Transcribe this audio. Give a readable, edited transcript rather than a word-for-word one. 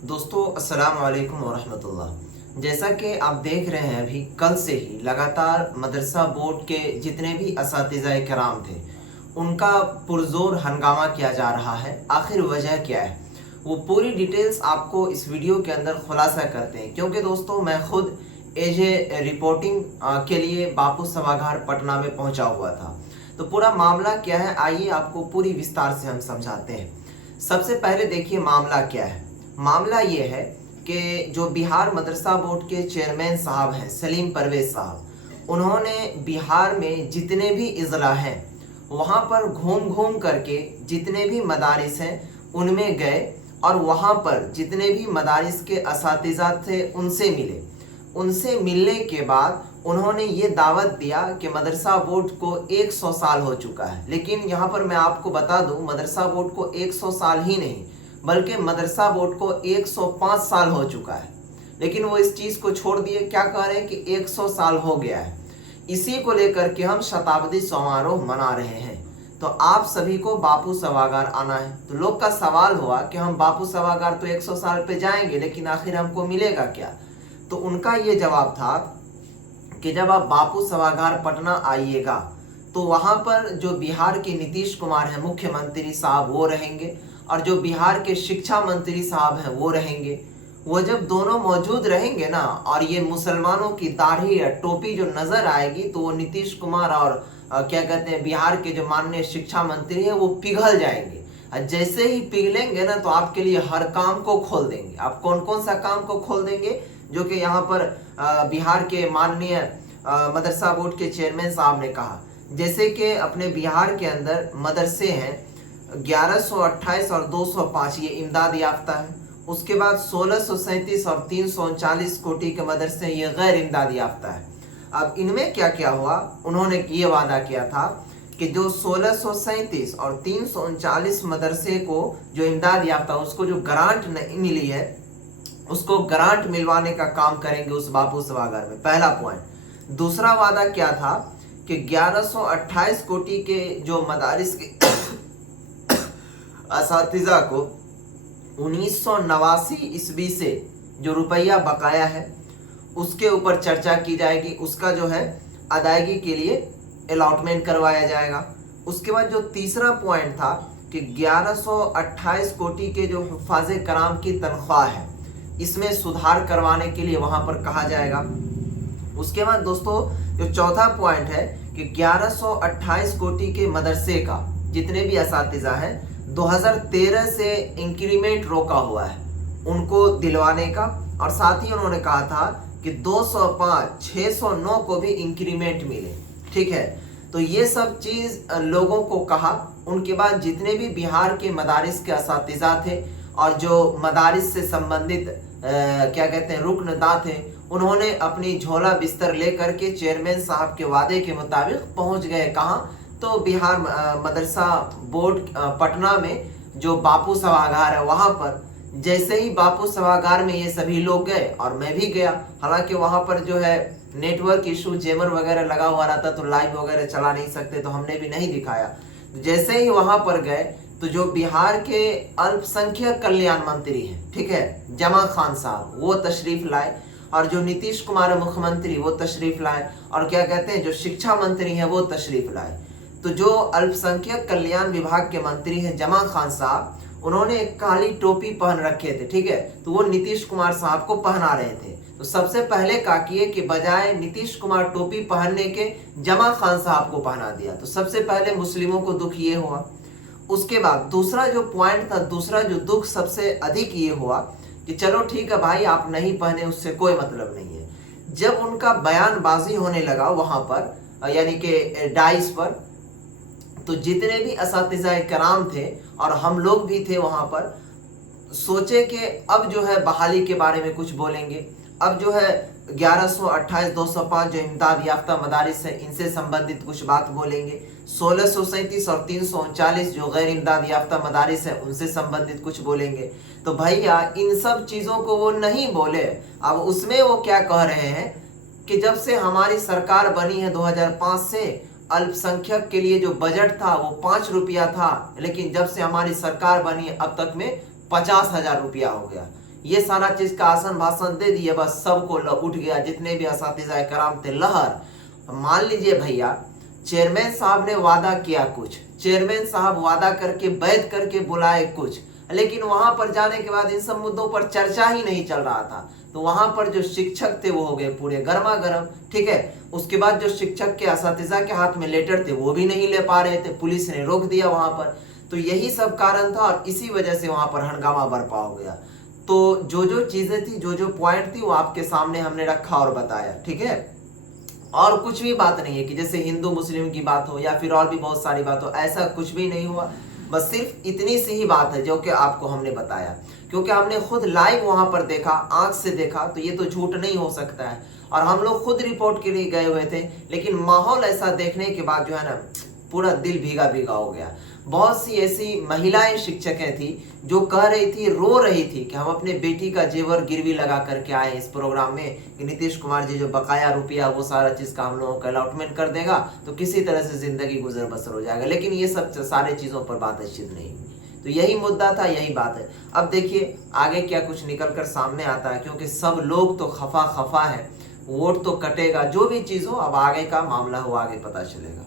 दोस्तों अस्सलाम वालेकुम वरहमतुल्लाह। जैसा कि आप देख रहे हैं अभी कल से ही लगातार मदरसा बोर्ड के जितने भी असातिज़ा कराम थे उनका पुरजोर हंगामा किया जा रहा है। आखिर वजह क्या है वो पूरी डिटेल्स आपको इस वीडियो के अंदर खुलासा करते हैं, क्योंकि दोस्तों मैं खुद एज ए रिपोर्टिंग के लिए बापू सभागार पटना में पहुंचा हुआ था। तो पूरा मामला क्या है आइए आपको पूरी विस्तार से हम समझाते हैं। सबसे पहले देखिए मामला क्या है। मामला ये है कि जो बिहार मदरसा बोर्ड के चेयरमैन साहब हैं सलीम परवेज साहब, उन्होंने बिहार में जितने भी इजला हैं वहाँ पर घूम घूम करके जितने भी मदारिस हैं उनमें गए और वहाँ पर जितने भी मदारिस के असातिज़ा थे उनसे मिले। उनसे मिलने के बाद उन्होंने ये दावत दिया कि मदरसा बोर्ड को 100 साल हो चुका है। लेकिन यहाँ पर मैं आपको बता दूँ मदरसा बोर्ड को 100 साल ही नहीं बल्कि मदरसा बोर्ड को 105 साल हो चुका है। लेकिन वो इस चीज़ को छोड़ दिए, क्या कह रहे हैं कि 100 साल हो गया है। इसी को लेकर के हम शताब्दी समारोह मना रहे हैं। तो आप सभी को बापू सभागार आना है। तो लोग का सवाल हुआ कि हम बापू सभागार तो 100 साल पे जाएंगे लेकिन आखिर हमको मिलेगा क्या। तो उनका ये जवाब था कि जब आप बापू सभागार पटना आइएगा तो वहाँ पर जो बिहार के नीतीश कुमार हैं मुख्यमंत्री साहब वो रहेंगे और जो बिहार के शिक्षा मंत्री साहब हैं वो रहेंगे। वो जब दोनों मौजूद रहेंगे ना और ये मुसलमानों की दाढ़ी या टोपी जो नजर आएगी तो वो नीतीश कुमार और क्या कहते हैं बिहार के जो माननीय शिक्षा मंत्री है वो पिघल जाएंगे। और जैसे ही पिघलेंगे ना तो आपके लिए हर काम को खोल देंगे। आप कौन कौन सा काम को खोल देंगे जो कि यहाँ पर बिहार के माननीय मदरसा बोर्ड के चेयरमैन साहब ने कहा। जैसे कि अपने बिहार के अंदर मदरसे हैं 1128 और 205 ये इमदाद याफ्ता है। उसके बाद 1637 और 339 कोटि के मदरसे ये गैर इमदाद याफ्ता है। अब इनमें क्या क्या हुआ, उन्होंने ये वादा किया था कि जो 1637 और 339 मदरसे को जो इमदाद याफ्ता उसको जो ग्रांट नहीं मिली है उसको ग्रांट मिलवाने का काम करेंगे उस बापू सभागार में। पहला पॉइंट। दूसरा वादा क्या था कि 1128 कोटि के जो मदारिस के असातिज़ा को 1989 ईस्वी से जो रुपया बकाया है उसके ऊपर चर्चा की जाएगी, उसका जो है अदायगी के लिए अलॉटमेंट करवाया जाएगा। उसके बाद जो तीसरा पॉइंट था कि 1128 कोटि के जो हुफ़ाज़े कराम की तनख्वाह है इसमें सुधार करवाने के लिए वहां पर कहा जाएगा। उसके बाद दोस्तों जो चौथा पॉइंट है कि 1128 कोटि के मदरसे का जितने भी असातिज़ा हैं 2013 से इंक्रीमेंट रोका हुआ है उनको दिलवाने का, और साथ ही उन्होंने कहा था कि 205 609 को भी इंक्रीमेंट मिले। ठीक है, तो ये सब चीज़ लोगों को कहा। उनके बाद जितने भी बिहार के मदारिस के असातिज़ा थे और जो मदारिस से संबंधित क्या कहते हैं रुकनदा थे उन्होंने अपनी झोला बिस्तर लेकर के चेयरमैन साहब के वादे के मुताबिक पहुंच गए। कहाँ? तो बिहार मदरसा बोर्ड पटना में जो बापू सभागार है वहाँ पर। जैसे ही बापू सभागार में ये सभी लोग गए और मैं भी गया, हालांकि वहाँ पर जो है नेटवर्क इशू जेमर वगैरह लगा हुआ रहता तो लाइव वगैरह चला नहीं सकते तो हमने भी नहीं दिखाया। जैसे ही वहाँ पर गए तो जो बिहार के अल्पसंख्यक कल्याण मंत्री हैं, ठीक है, जमा खान साहब वो तशरीफ लाए और जो नीतीश कुमार मुख्यमंत्री वो तशरीफ लाए और क्या कहते हैं जो शिक्षा मंत्री हैं वो तशरीफ लाए। तो जो अल्पसंख्यक कल्याण विभाग के मंत्री हैं जमा खान साहब उन्होंने एक काली टोपी पहन रखे थे, ठीक है, तो वो नीतीश कुमार साहब को पहना रहे थे। तो सबसे पहले क्या किए कि बजाय नीतीश कुमार टोपी पहनने के जमा खान साहब को पहना दिया। तो सबसे पहले मुस्लिमों को दुख ये हुआ। उसके बाद दूसरा जो पॉइंट था, दूसरा जो दुख सबसे अधिक ये हुआ कि चलो ठीक है भाई आप नहीं पहने उससे कोई मतलब नहीं है। जब उनका बयानबाजी होने लगा वहां पर यानी कि डाइस पर, तो जितने भी असातिज़ा कराम थे और हम लोग भी थे वहां पर, सोचे कि अब जो है बहाली के बारे में कुछ बोलेंगे। अब जो है 1128 205 जो इमदाद याफ्ता मदारिस है इनसे संबंधित कुछ बात बोलेंगे। 1637 और 339 जो गैर इमदाद याफ्ता मदारिस है उनसे संबंधित कुछ बोलेंगे। तो भैया इन सब चीज़ों को वो नहीं बोले। अब उसमें वो क्या कह रहे हैं कि जब से हमारी सरकार बनी है 2005 से अल्पसंख्यक के लिए जो बजट था वो 5 रुपया था, लेकिन जब से हमारी सरकार बनी अब तक में 50,000 रुपया हो गया। ये सारा चीज का आसन भाषण दे दिए, बस सबको उठ गया, जितने भी असातिज़ा कराम थे लहर। मान लीजिए भैया चेयरमैन साहब ने वादा किया कुछ, चेयरमैन साहब वादा करके बैठ करके बुलाए कुछ, लेकिन वहां पर जाने के बाद इन सब मुद्दों पर चर्चा ही नहीं चल रहा था। तो वहां पर जो शिक्षक थे वो हो गए पूरे गर्मा गर्म, ठीक है। उसके बाद जो शिक्षक के असातिज़ा के हाथ में लेटर थे वो भी नहीं ले पा रहे थे, पुलिस ने रोक दिया वहां पर। तो यही सब कारण था और इसी वजह से वहां पर हंगामा बरपा हो गया। तो जो जो चीजें थी, जो जो पॉइंट थी, वो आपके सामने हमने रखा और बताया, ठीक है। और कुछ भी बात नहीं है कि जैसे हिंदू मुस्लिम की बात हो या फिर और भी बहुत सारी बात हो, ऐसा कुछ भी नहीं हुआ। बस सिर्फ इतनी सी ही बात है जो कि आपको हमने बताया, क्योंकि हमने खुद लाइव वहां पर देखा, आंख से देखा, तो ये तो झूठ नहीं हो सकता है। और हम लोग खुद रिपोर्ट के लिए गए हुए थे, लेकिन माहौल ऐसा देखने के बाद जो है ना पूरा दिल भीगा भीगा हो गया। बहुत सी ऐसी महिलाएं शिक्षकें थी जो कह रही थी, रो रही थी कि हम अपने बेटी का जेवर गिरवी लगा करके आए इस प्रोग्राम में कि नीतीश कुमार जी जो बकाया रुपया वो सारा चीज का हम लोगों को अलॉटमेंट कर देगा तो किसी तरह से जिंदगी गुजर बसर हो जाएगा। लेकिन ये सब सारे चीजों पर बातचीत नहीं हुई। तो यही मुद्दा था, यही बात है। अब देखिए आगे क्या कुछ निकल कर सामने आता है, क्योंकि सब लोग तो खफा खफा है, वोट तो कटेगा, जो भी चीज हो अब आगे का मामला हो आगे पता चलेगा।